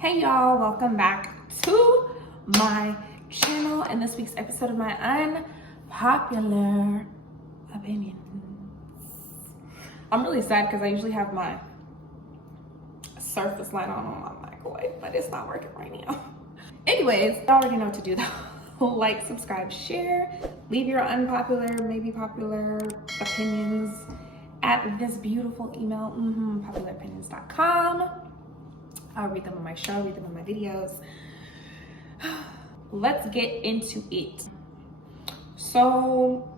Hey y'all, welcome back to my channel and this week's episode of my unpopular opinion. I'm really sad because I usually have my surface light on my microwave, but it's not working right now. Anyways, you already know what to do though. Like, subscribe, share, leave your unpopular, maybe popular opinions at this beautiful email, popularopinions.com. I'll read them on my show, read them in my videos. Let's get into it. So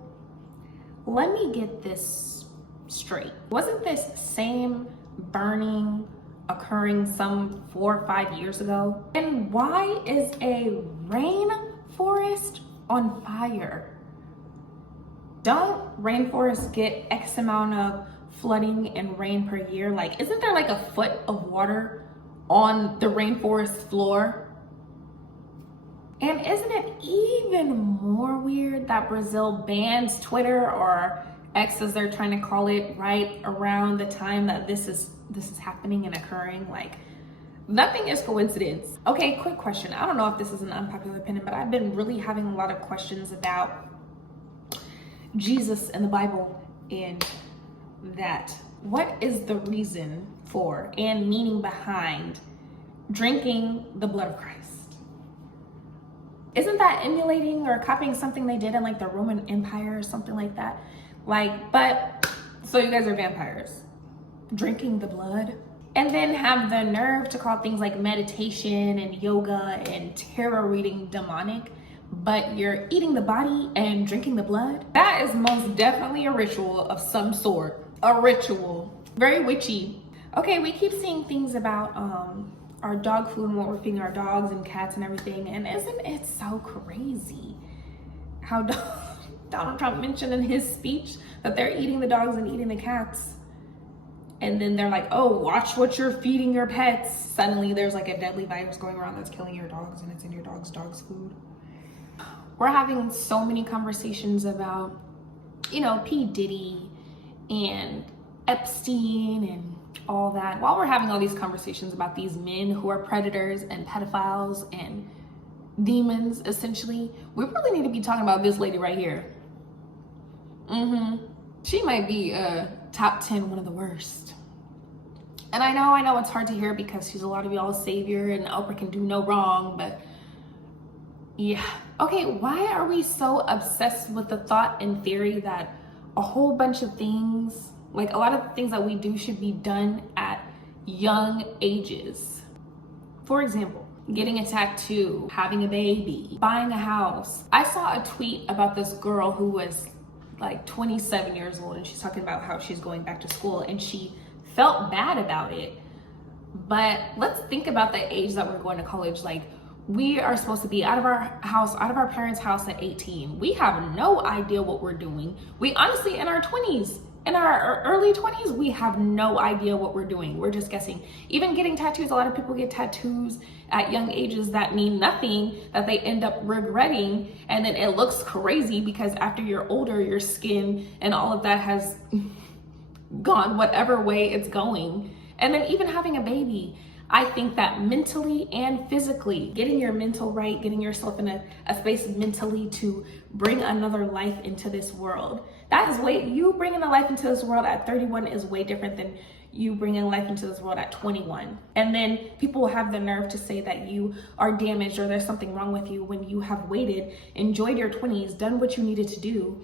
let me get this straight. Wasn't this same burning occurring some 4 or 5 years ago? And why is a rainforest on fire? Don't rainforests get X amount of flooding and rain per year? Like, isn't there like a foot of water on the rainforest floor? And isn't it even more weird that Brazil bans Twitter, or X as they're trying to call it, right around the time that this is happening and occurring? Like, nothing is coincidence. Okay, quick question. I don't know if this is an unpopular opinion, but I've been really having a lot of questions about Jesus and the Bible, and that what is the reason for and meaning behind drinking the blood of Christ? Isn't that emulating or copying something they did in like the Roman Empire or something like that? Like, but so you guys are vampires drinking the blood, and then have the nerve to call things like meditation and yoga and tarot reading demonic, but you're eating the body and drinking the blood? That is most definitely a ritual of some sort. A ritual. Very witchy. Okay, we keep seeing things about our dog food and what we're feeding our dogs and cats and everything, and isn't it so crazy how Donald Trump mentioned in his speech that they're eating the dogs and eating the cats, and then they're like, oh, watch what you're feeding your pets. Suddenly there's like a deadly virus going around that's killing your dogs, and it's in your dog's food. We're having so many conversations about, P. Diddy and Epstein and all that. While we're having all these conversations about these men who are predators and pedophiles and demons, essentially, we really need to be talking about this lady right here. She might be top 10 one of the worst. And I know it's hard to hear because she's a lot of y'all's savior and Oprah can do no wrong, but yeah. Okay, why are we so obsessed with the thought and theory that a whole bunch of things, like a lot of things that we do, should be done at young ages? For example, getting a tattoo, having a baby, buying a house. I saw a tweet about this girl who was like 27 years old, and she's talking about how she's going back to school and she felt bad about it. But let's think about the age that we're going to college. Like, we are supposed to be out of our house, out of our parents' house at 18. We have no idea what we're doing. We honestly, in our 20s, in our early 20s, we have no idea what we're doing. We're just guessing. Even getting tattoos, a lot of people get tattoos at young ages that mean nothing, that they end up regretting, and then it looks crazy because after you're older, your skin and all of that has gone whatever way it's going. And then even having a baby, I think that mentally and physically, getting your mental right, getting yourself in a space mentally to bring another life into this world. That is you bringing a life into this world at 31 is way different than you bringing life into this world at 21. And then people have the nerve to say that you are damaged or there's something wrong with you when you have waited, enjoyed your 20s, done what you needed to do,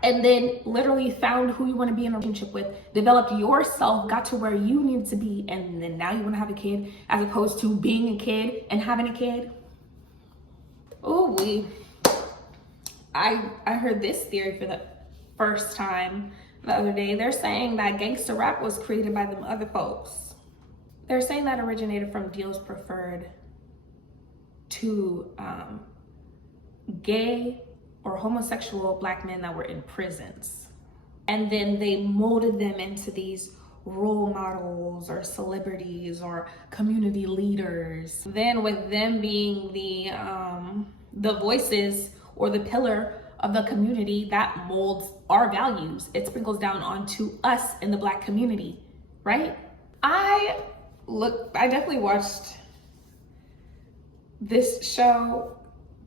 and then literally found who you want to be in a relationship with, developed yourself, got to where you need to be, and then now you want to have a kid, as opposed to being a kid and having a kid. Oh, I heard this theory for the first time the other day. They're saying that gangster rap was created by them other folks. They're saying that originated from deals preferred to gay or homosexual Black men that were in prisons. And then they molded them into these role models or celebrities or community leaders. Then with them being the voices or the pillar of the community that molds our values, it sprinkles down onto us in the Black community, right? I definitely watched this show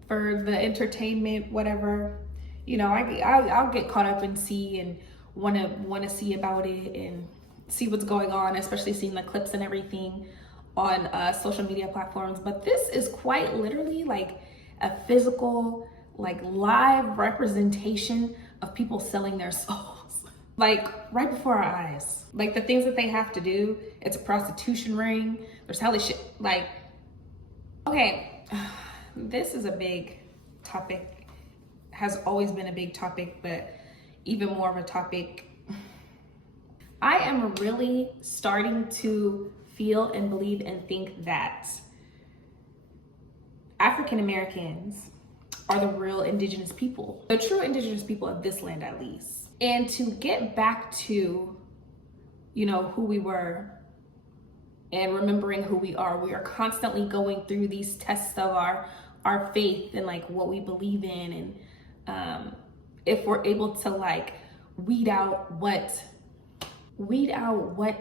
for the entertainment, whatever, you know, I'll get caught up and see and want to see about it and see what's going on, especially seeing the clips and everything on social media platforms. But this is quite literally like a physical, like live representation of people selling their souls, like right before our eyes. Like the things that they have to do. It's a prostitution ring. There's hella shit. Like, okay, this is a big topic, has always been a big topic, but even more of a topic. I am really starting to feel and believe and think that African Americans are the real indigenous people, the true indigenous people of this land at least. And to get back to, you know, who we were and remembering who we are constantly going through these tests of our faith and like what we believe in. And if we're able to like weed out what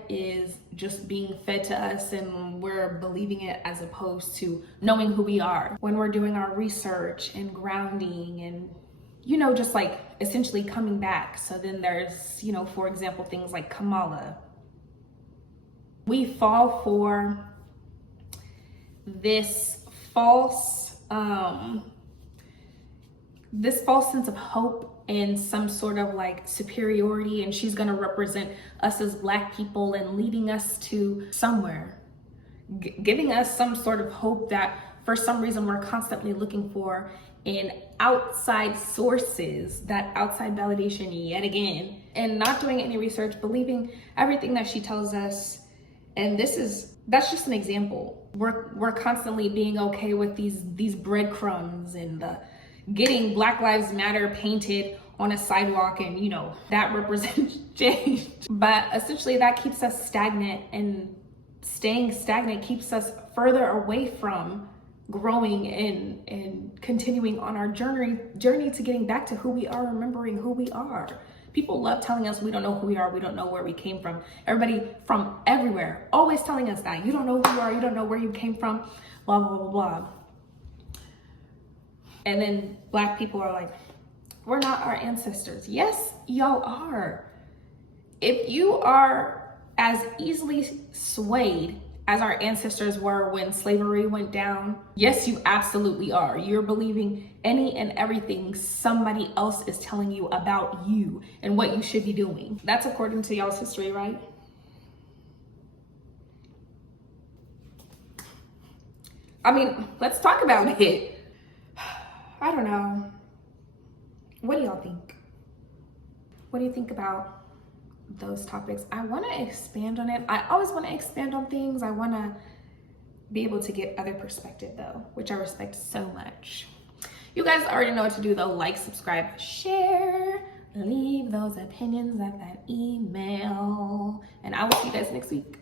is just being fed to us and we're believing it, as opposed to knowing who we are when we're doing our research and grounding and, you know, just like essentially coming back. So then there's, you know, for example, things like Kamala. We fall for this false sense of hope and some sort of like superiority, and she's gonna represent us as Black people and leading us to somewhere, giving us some sort of hope that for some reason we're constantly looking for in outside sources, that outside validation yet again, and not doing any research, believing everything that she tells us. And that's just an example. We're constantly being okay with these breadcrumbs and getting Black Lives Matter painted on a sidewalk, and, you know, that represents change. But essentially that keeps us stagnant, and staying stagnant keeps us further away from growing and continuing on our journey to getting back to who we are, remembering who we are. People love telling us we don't know who we are, we don't know where we came from. Everybody from everywhere always telling us that. You don't know who you are, you don't know where you came from, blah, blah, blah, blah. And then Black people are like, we're not our ancestors. Yes, y'all are. If you are as easily swayed as our ancestors were when slavery went down, yes, you absolutely are. You're believing any and everything somebody else is telling you about you and what you should be doing. That's according to y'all's history, right? I mean, let's talk about it. I don't know. What do y'all think? What do you think about those topics? I want to expand on it. I always want to expand on things. I want to be able to get other perspective though, which I respect so much. You guys already know what to do though. Like, subscribe, share, leave those opinions at that email, and I will see you guys next week.